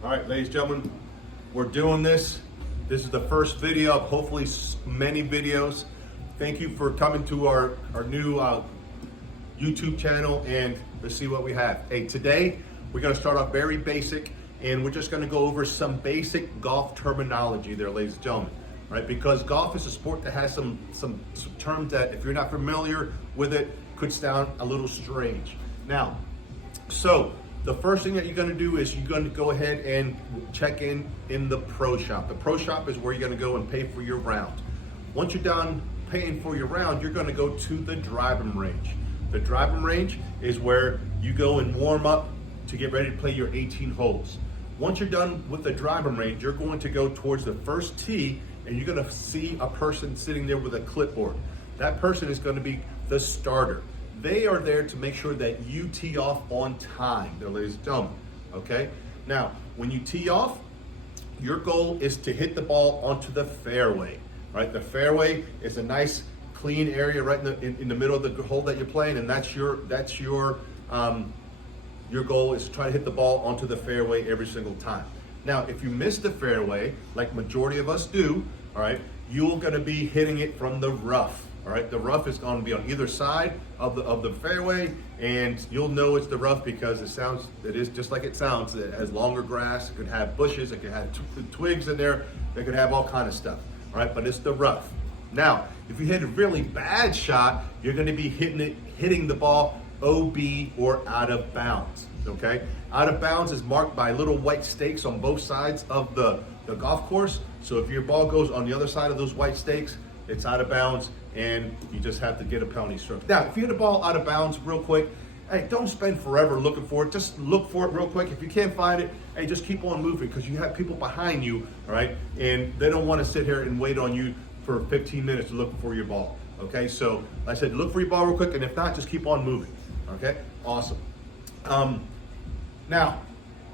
All right, ladies and gentlemen, we're doing this. This is the first video of hopefully many videos. Thank you for coming to our new YouTube channel, and let's see what we have. Hey, today we're gonna start off very basic, and we're just gonna go over some basic golf terminology there, ladies and gentlemen. Right? Because golf is a sport that has some terms that, if you're not familiar with it, could sound a little strange. Now, so the first thing that you're going to do is you're going to go ahead and check in the pro shop. The pro shop is where you're going to go and pay for your round. Once you're done paying for your round, you're going to go to the driving range. The driving range is where you go and warm up to get ready to play your 18 holes. Once you're done with the driving range, you're going to go towards the first tee, and you're going to see a person sitting there with a clipboard. That person is going to be the starter. They are there to make sure that you tee off on time, ladies and gentlemen, okay? Now, when you tee off, your goal is to hit the ball onto the fairway, right? The fairway is a nice, clean area right in the middle of the hole that you're playing, and that's your goal is to try to hit the ball onto the fairway every single time. Now, if you miss the fairway, like majority of us do, all right, you're gonna be hitting it from the rough. All right, the rough is going to be on either side of the fairway, and you'll know it's the rough because it is just like it sounds. It has longer grass, it could have bushes, it could have twigs in there, it could have all kind of stuff. All right, but it's the rough. Now, if you hit a really bad shot, you're going to be hitting the ball OB or out of bounds. Okay, out of bounds is marked by little white stakes on both sides of the golf course. So if your ball goes on the other side of those white stakes, it's out of bounds, and you just have to get a penalty stroke. Now, if you hit a ball out of bounds real quick, hey, don't spend forever looking for it. Just look for it real quick. If you can't find it, hey, just keep on moving, because you have people behind you, all right? And they don't want to sit here and wait on you for 15 minutes to look for your ball, okay? So, like I said, look for your ball real quick, and if not, just keep on moving, okay? Awesome. Now,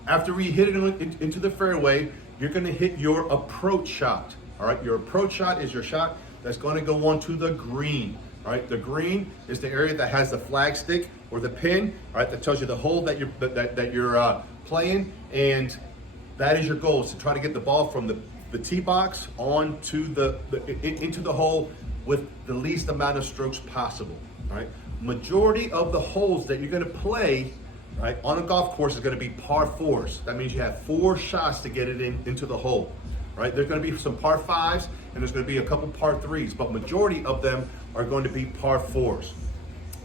after we hit it into the fairway, you're going to hit your approach shot, all right? Your approach shot is your shot that's going to go onto the green. All right, the green is the area that has the flag stick or the pin, all right, that tells you the hole that you're playing, and that is your goal, is to try to get the ball from the tee box onto into the hole with the least amount of strokes possible. All right, majority of the holes that you're going to play, right, on a golf course is going to be par fours. That means you have 4 shots to get it into the hole. Right, there's going to be some par 5s, and there's going to be a couple par 3s, but majority of them are going to be par 4s.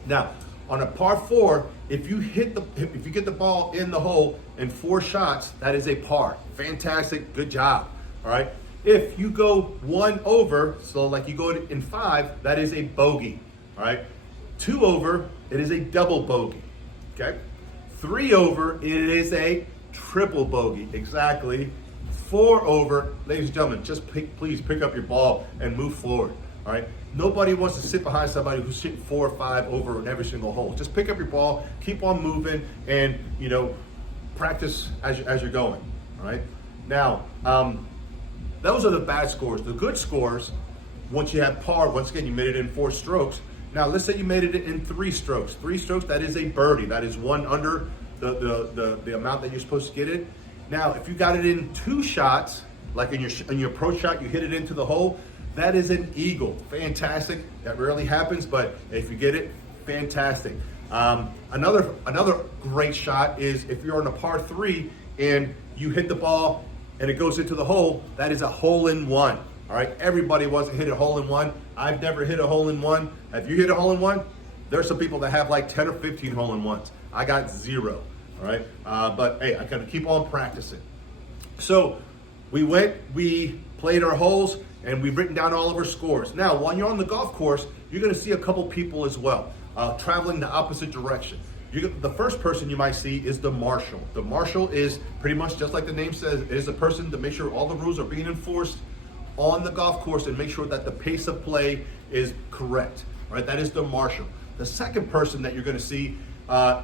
Now, on a par 4, if you get the ball in the hole in 4 shots, that is a par. Fantastic, good job. All right. If you go 1 over, so like you go in 5, that is a bogey. All right. 2 over, it is a double bogey. Okay. 3 over, it is a triple bogey. Exactly. 4 over, ladies and gentlemen, just please pick up your ball and move forward, all right? Nobody wants to sit behind somebody who's shooting 4 or 5 over in every single hole. Just pick up your ball, keep on moving, and, practice as you're going, all right? Now, those are the bad scores. The good scores, once you have par, once again, you made it in 4 strokes. Now, let's say you made it in 3 strokes. 3 strokes, that is a birdie. That is 1 under the amount that you're supposed to get it. Now, if you got it in 2 shots, like in your approach shot, you hit it into the hole, that is an eagle. Fantastic. That rarely happens, but if you get it, fantastic. Another great shot is if you're on a par 3 and you hit the ball and it goes into the hole, that is a hole-in-one. All right, everybody wants to hit a hole-in-one. I've never hit a hole-in-one. Have you hit a hole-in-one? There's some people that have like 10 or 15 hole-in-ones. I got 0. All right, but hey, I gotta keep on practicing. So we played our holes, and we've written down all of our scores. Now, while you're on the golf course, you're gonna see a couple people as well, traveling the opposite direction. The first person you might see is the marshal. The marshal is pretty much just like the name says, is a person to make sure all the rules are being enforced on the golf course and make sure that the pace of play is correct. All right, that is the marshal. The second person that you're gonna see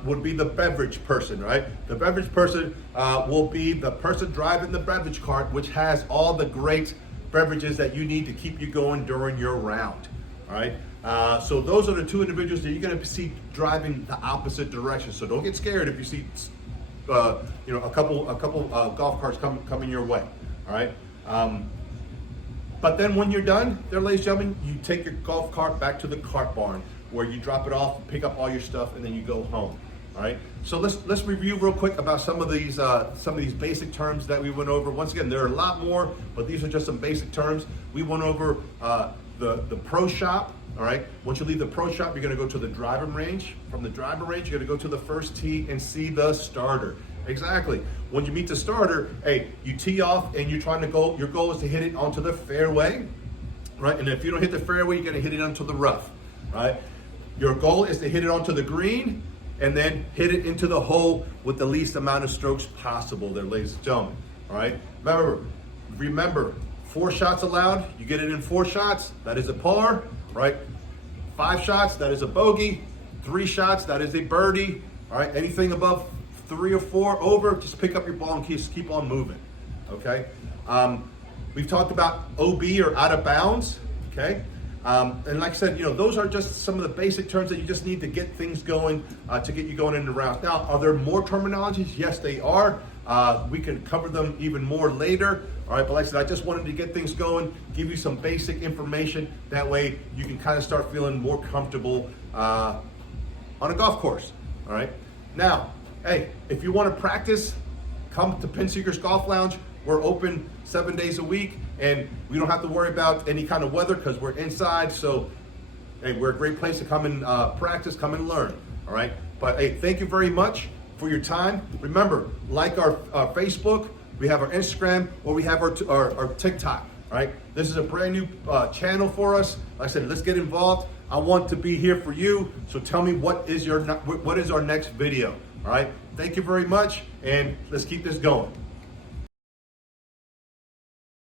would be the beverage person, right? The beverage person will be the person driving the beverage cart, which has all the great beverages that you need to keep you going during your round, all right? So those are the 2 individuals that you're gonna see driving the opposite direction. So don't get scared if you see a couple golf carts coming your way. All right. But then when you're done there, ladies and gentlemen, you take your golf cart back to the cart barn where you drop it off, pick up all your stuff, and then you go home. All right. So let's review real quick about some of these basic terms that we went over. Once again, there are a lot more, but these are just some basic terms. We went over the pro shop. All right. Once you leave the pro shop, you're going to go to the driving range. From the driving range, you're going to go to the first tee and see the starter. Exactly. When you meet the starter, hey, you tee off and you're trying to go. Your goal is to hit it onto the fairway, right? And if you don't hit the fairway, you're going to hit it onto the rough, right? Your goal is to hit it onto the green and then hit it into the hole with the least amount of strokes possible there, ladies and gentlemen. All right. Remember, 4 shots allowed. You get it in 4 shots, that is a par, right? 5 shots, that is a bogey. 3 shots, that is a birdie. All right. Anything above 3 or 4 over, just pick up your ball and keep on moving. Okay. We've talked about OB or out of bounds. Okay. And like I said, those are just some of the basic terms that you just need to get things going, to get you going in the rounds. Now, are there more terminologies? Yes, they are. We can cover them even more later. All right, but like I said, I just wanted to get things going, give you some basic information. That way you can kind of start feeling more comfortable on a golf course. All right. Now, hey, if you want to practice, come to Pinseekers Golf Lounge. We're open 7 days a week, and we don't have to worry about any kind of weather because we're inside. So, hey, we're a great place to come and practice, come and learn. All right. But hey, thank you very much for your time. Remember, like our Facebook, we have our Instagram, or we have our TikTok. All right. This is a brand new channel for us. Like I said, let's get involved. I want to be here for you. So tell me what is our next video. All right. Thank you very much, and let's keep this going.